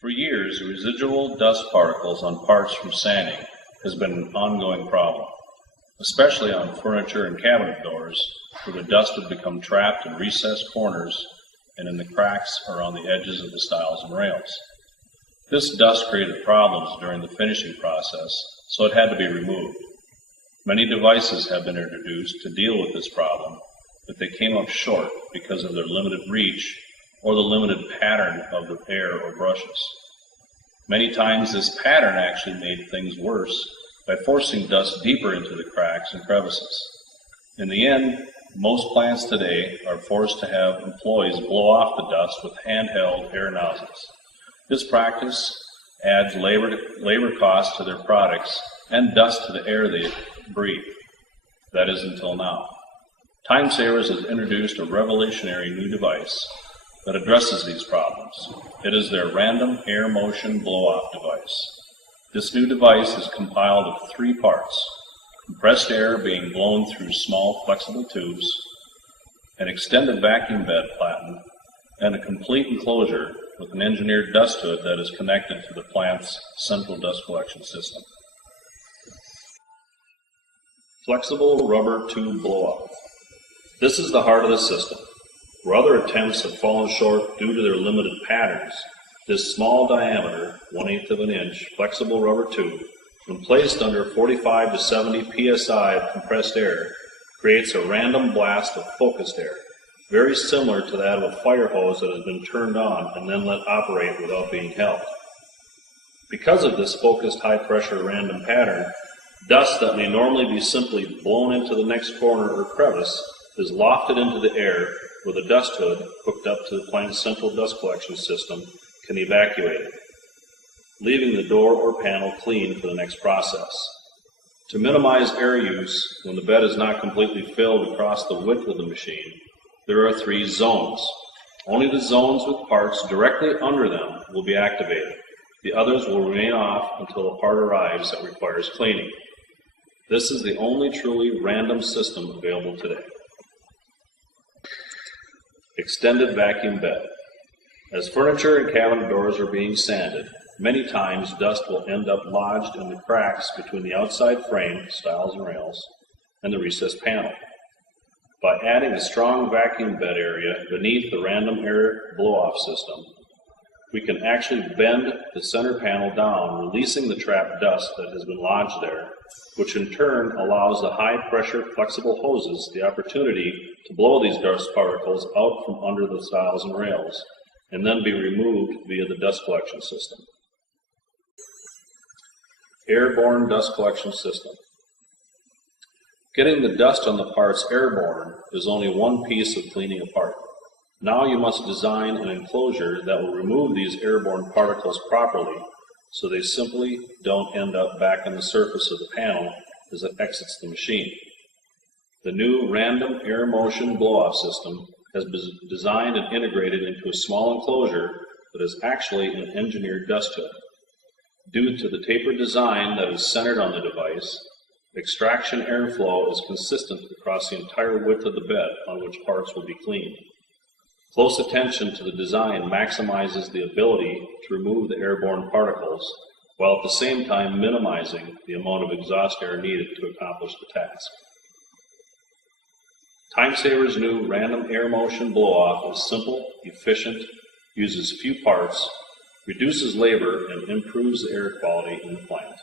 For years, residual dust particles on parts from sanding has been an ongoing problem, especially on furniture and cabinet doors, where the dust would become trapped in recessed corners and in the cracks around the edges of the stiles and rails. This dust created problems during the finishing process, so it had to be removed. Many devices have been introduced to deal with this problem, but they came up short because of their limited reach or the limited pattern of the air or brushes. Many times this pattern actually made things worse by forcing dust deeper into the cracks and crevices. In the end, most plants today are forced to have employees blow off the dust with handheld air nozzles. This practice adds labor costs to their products and dust to the air they breathe. That is until now. Timesavers has introduced a revolutionary new device that addresses these problems. It is their random air motion blow-off device. This new device is compiled of 3 parts: compressed air being blown through small flexible tubes, an extended vacuum bed platen, and a complete enclosure with an engineered dust hood that is connected to the plant's central dust collection system. Flexible rubber tube blow-off. This is the heart of the system. Where other attempts have fallen short due to their limited patterns, this small diameter, 1/8 of an inch, flexible rubber tube, when placed under 45 to 70 psi of compressed air, creates a random blast of focused air, very similar to that of a fire hose that has been turned on and then let operate without being held. Because of this focused high-pressure random pattern, dust that may normally be simply blown into the next corner or crevice is lofted into the air, where the dust hood, hooked up to the plant's central dust collection system, can evacuate it, leaving the door or panel clean for the next process. To minimize air use when the bed is not completely filled across the width of the machine, there are 3 zones. Only the zones with parts directly under them will be activated. The others will remain off until a part arrives that requires cleaning. This is the only truly random system available today. Extended vacuum bed. As furniture and cabinet doors are being sanded, many times dust will end up lodged in the cracks between the outside frame, stiles and rails, and the recessed panel. By adding a strong vacuum bed area beneath the random air blow-off system, we can actually bend the center panel down, releasing the trapped dust that has been lodged there, which in turn allows the high-pressure flexible hoses the opportunity to blow these dust particles out from under the stiles and rails, and then be removed via the dust collection system. Airborne dust collection system. Getting the dust on the parts airborne is only one piece of cleaning a part. Now you must design an enclosure that will remove these airborne particles properly, so they simply don't end up back on the surface of the panel as it exits the machine. The new random air motion blow-off system has been designed and integrated into a small enclosure that is actually an engineered dust hood. Due to the tapered design that is centered on the device, extraction airflow is consistent across the entire width of the bed on which parts will be cleaned. Close attention to the design maximizes the ability to remove the airborne particles, while at the same time minimizing the amount of exhaust air needed to accomplish the task. Timesavers' new random air motion blow-off is simple, efficient, uses few parts, reduces labor, and improves the air quality in the plant.